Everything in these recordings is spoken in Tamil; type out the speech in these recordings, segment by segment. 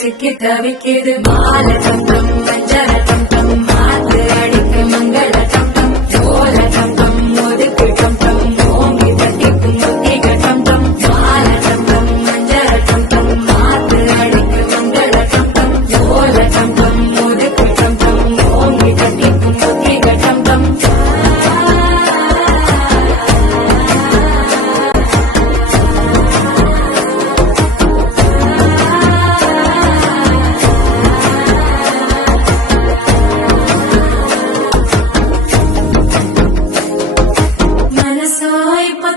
சிக்கி தவிக்குது மால தங்கம் மஞ்சள தங்கம் மாத்து அடிக்க மங்கள தங்கம் சோல தங்கம் ஒதுக்கு தங்கம் ஓங்கி தட்டிக்கும் முத்திக தங்கம் மால தங்கம் மஞ்சள தங்கம் மாத்து அடிக்க மங்கள தங்கம் சோல தங்கம் ஒதுக்கு தங்கம் ஓங்கி தட்டிக்கும் முத்திக தங்கம்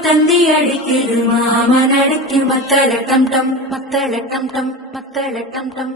தந்தி அடிக்குது மாமன் அடிக்கு மத்தள டம் டம் மத்தள டம் டம் மத்தள டம் டம்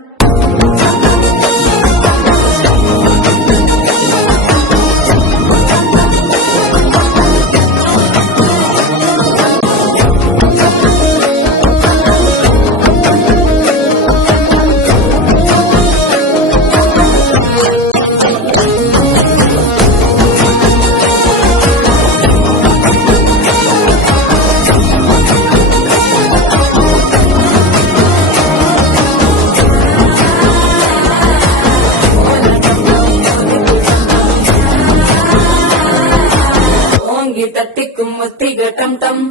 தட்டிக்கும் முத்திக டம் டம்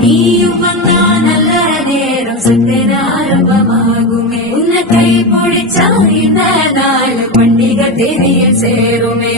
நீயும் வந்தா நல்ல நேரம் சத்தன ஆரம்பமாகுமே உன்னை கை பிடிச்சா இந்த நாள் பண்டிகை தேதியில் சேருமே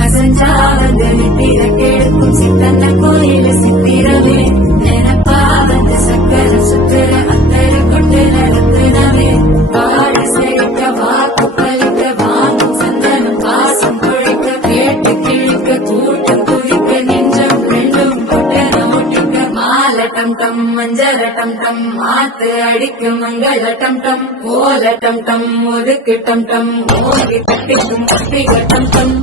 அசஞ்சா வந்து திறக்கெடுக்கும் சித்தன்ன கோயில சித்திரமே நினைப்பா வந்து சக்கர சுத்துற அத்தரு கொண்டு நடத்துனவே பாட சேர்க்க வாக்கு பலிக்க வாங்கும் சந்தனம் பாசம் குழைக்க கேட்டு கிழிக்க கூட்டம் குதிக்க நெஞ்சம் ரெண்டும் கொட்டன ஒட்டிக்க மால டம் டம் மஞ்சள டம் டம் மாத்து அடிக்க மங்கள டம் டம் கோல டம் டம் ஒதுக்கு டம் டம் ஓங்கி தட்டிக்கும் முத்திக டம் டம்